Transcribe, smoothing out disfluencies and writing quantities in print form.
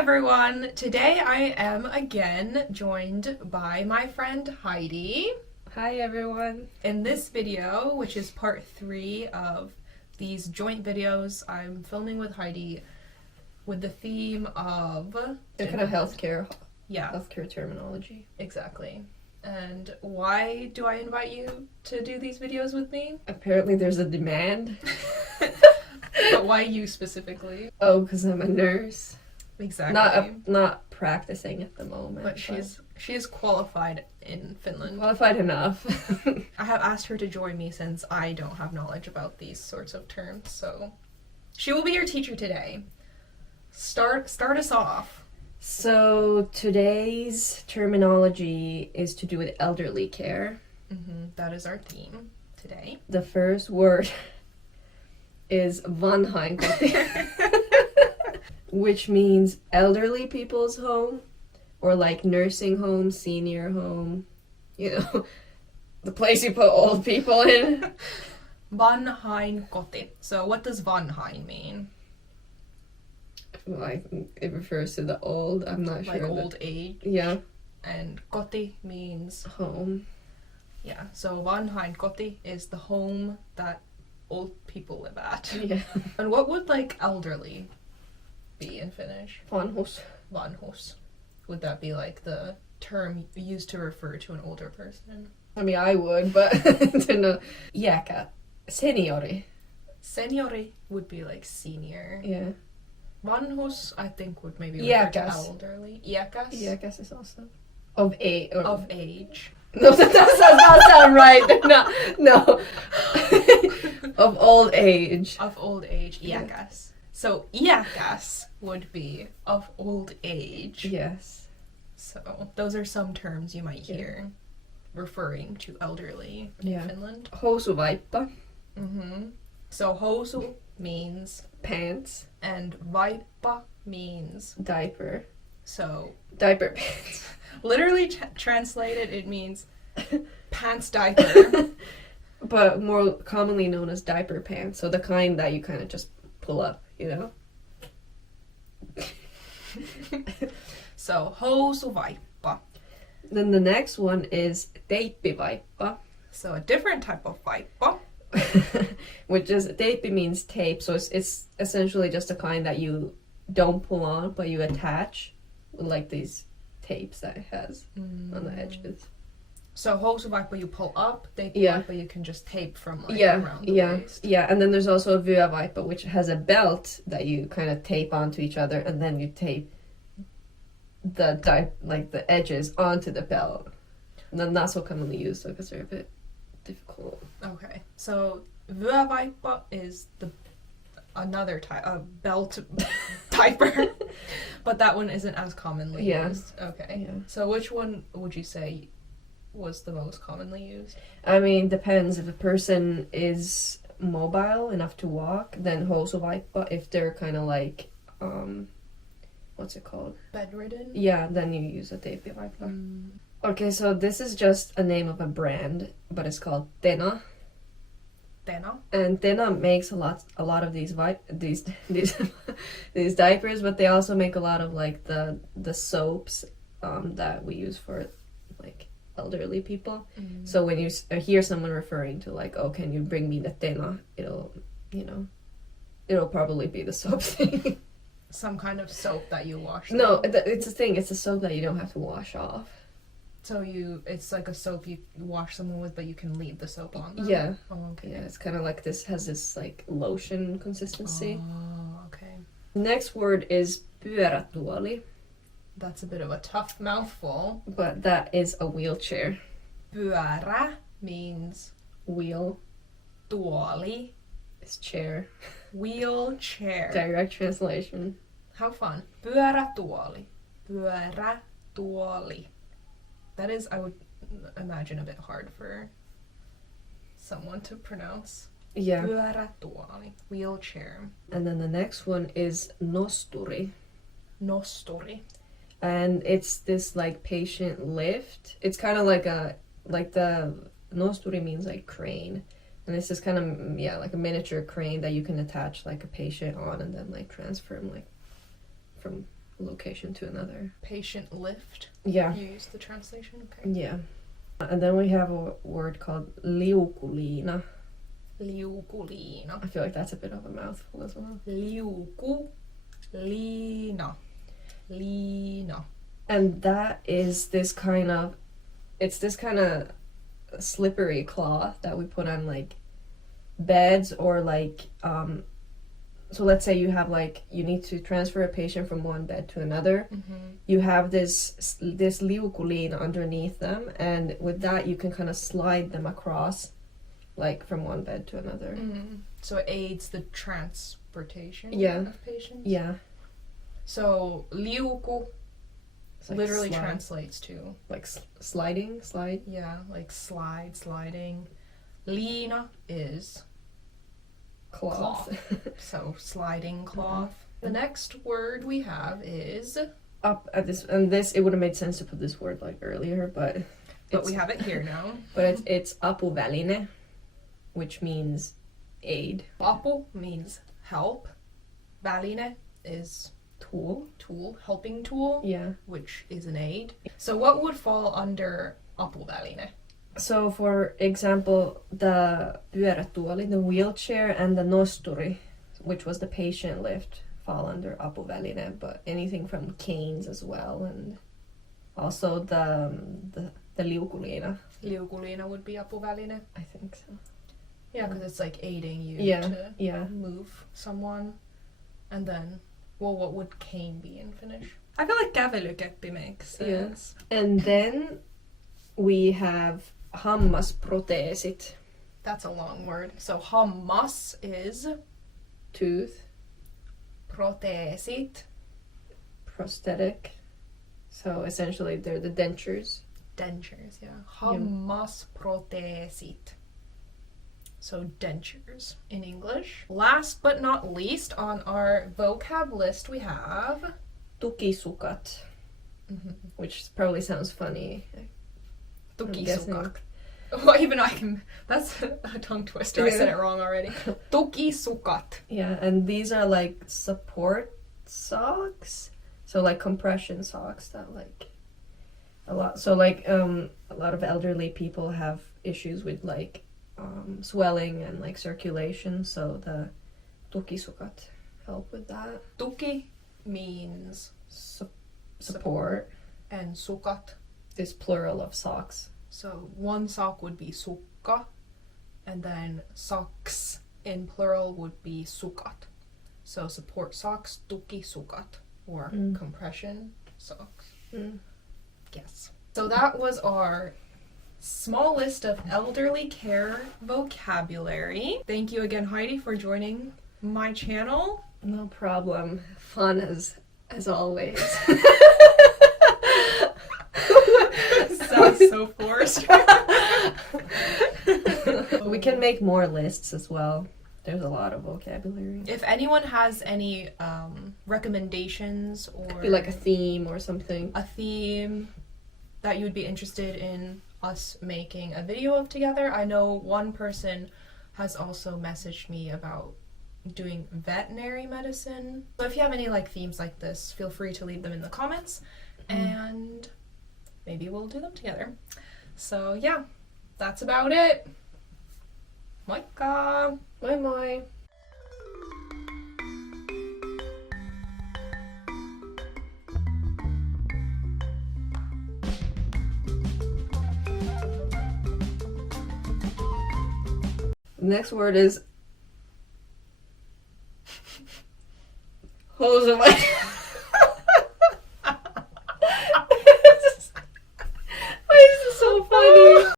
everyone! Today I am again joined by my friend Heidi. Hi everyone! In this video, which is part 3 of these joint videos I'm filming with Heidi with the theme of... The kind of healthcare terminology. Exactly. And why do I invite you to do these videos with me? Apparently there's a demand. But why you specifically? Oh, because I'm a nurse. Exactly. Not practicing at the moment. But she is qualified in Finland. Qualified enough. I have asked her to join me since I don't have knowledge about these sorts of terms, so she will be your teacher today. Start us off. So today's terminology is to do with elderly care. That is our theme today. The first word is Vanhainkoti, which means elderly people's home, or like nursing home, senior home, you know, the place you put old people in. Vanhainkoti. So what does Vanhain mean? Well, it refers to the old, I'm not sure. Like old age? Yeah. And koti means... home. Yeah, so Vanhainkoti is the home that old people live at. Yeah. And what would like elderly be in Finnish? Vanhus. Vanhus. Would that be like the term used to refer to an older person? I mean, I would, but to know. Iäkäs. Seniori. Seniori would be like senior. Yeah. Vanhus, I think, would maybe refer to Iäkäs. elderly. Iäkäs? Iäkäs is also. Of age. Of age. No, that does not sound right. No. Of old age. Of old age. Iäkäs. So iäkäs would be of old age. Yes. So those are some terms you might hear referring to elderly in Finland. Housuvaippa. So housu means pants. And vaippa means diaper. So diaper pants. Literally translated, it means pants diaper. But more commonly known as diaper pants. So the kind that you kind of just pull up, you know? So housuvaippa. Then the next one is Teippivaippa. So a different type of vaippa. Which is, teippi means tape, so it's essentially just a kind that you don't pull on, but you attach with like these tapes that it has on the edges. So housuvaippa you pull up, teippivaippa you can just tape from like around the waist. Yeah, and then there's also a Vyövaippa, which has a belt that you kind of tape onto each other, and then you tape the edges onto the belt. And then that's what commonly used, because they're a bit difficult. Okay, so Vyövaippa is another type of belt diaper, but that one isn't as commonly used. Okay, so which one would you say was the most commonly used? I mean, depends. If a person is mobile enough to walk, then Housuvaippa. If they're kind of like, what's it called? Bedridden? Yeah, then you use a Teippivaippa. Okay, so this is just a name of a brand, but it's called Tena. Tena? And Tena makes a lot of these these diapers, but they also make a lot of like the soaps that we use for like elderly people. So when you hear someone referring to like, oh, can you bring me the Tena, it'll probably be the soap thing. Some kind of soap that you wash. No, it's a thing. It's a soap that you don't have to wash off. So it's like a soap you wash someone with, but you can leave the soap on them? Yeah. Oh, okay. Yeah, it's kind of like has this like lotion consistency. Oh, okay. Next word is Pyörätuoli. That's a bit of a tough mouthful. But that is a wheelchair. Pyörä means wheel. Tuoli is chair. Wheelchair. Direct translation. How fun. Pyörätuoli. Pyörätuoli. That is, I would imagine, a bit hard for someone to pronounce. Yeah. Pyörätuoli. Wheelchair. And then the next one is Nosturi. Nosturi. And it's this like patient lift. It's kind of like the Nosturi means like crane. And it's this kind of, like a miniature crane that you can attach like a patient on and then like transfer him like from location to another. Patient lift. Yeah. You use the translation. Okay. Yeah. And then we have a word called Liukuliina. Liukuliina. I feel like that's a bit of a mouthful as well. Liukuliina. Liina. And that is this kind of slippery cloth that we put on like beds or like so let's say you have like you need to transfer a patient from one bed to another. You have this liukuliina underneath them, and with that you can kind of slide them across like from one bed to another. So it aids the transportation of patients. Yeah. So liuku Like literally slide. translates to Like sliding. Yeah, like sliding. Liina is Cloth. so sliding cloth. The next word we have is Up at this, and this it would have made sense to put this word like earlier, but we have it here now. But it's Apuväline, which means aid. Apu means help. Väline is Tool. Helping tool, Yeah. which is an aid. So what would fall under Apuväline? So for example, the Pyörätuoli, the wheelchair, and the Nosturi, which was the patient lift, fall under Apuväline, but anything from canes as well, and also the Liukuliina. Liukuliina would be Apuväline. I think so. Yeah, because it's like aiding you Yeah. move someone. And then, well, what would cane be in Finnish? I feel like kävelykeppi makes sense. And then we have Hammasproteesit. That's a long word. So hammas is Tooth. proteesit. Prosthetic. So essentially they're the dentures. Dentures, yeah. Hammasproteesit. So dentures in English. Last but not least on our vocab list we have Tukisukat. Which probably sounds funny. Tukisukat. Well, even I can. That's a tongue twister. I said it wrong already. Tukisukat. Yeah, and these are like support socks. So like compression socks that like a lot. So like a lot of elderly people have issues with like swelling and like circulation. So the tukisukat help with that. Tuki means Support. and sukat. This plural of socks. So one sock would be sukka, and then socks in plural would be sukat. So support socks, tukisukat, or compression socks. Yes. So that was our small list of elderly care vocabulary. Thank you again, Heidi, for joining my channel. No problem. Fun as always. Sounds so forced. We can make more lists as well. There's a lot of vocabulary. If anyone has any recommendations or Could be like a theme or something. a theme that you would be interested in us making a video of together. I know one person has also messaged me about doing veterinary medicine. So if you have any like themes like this, feel free to leave them in the comments and maybe we'll do them together. So yeah, that's about it. Moikka! Moi moi! Next word is Housuvaippa.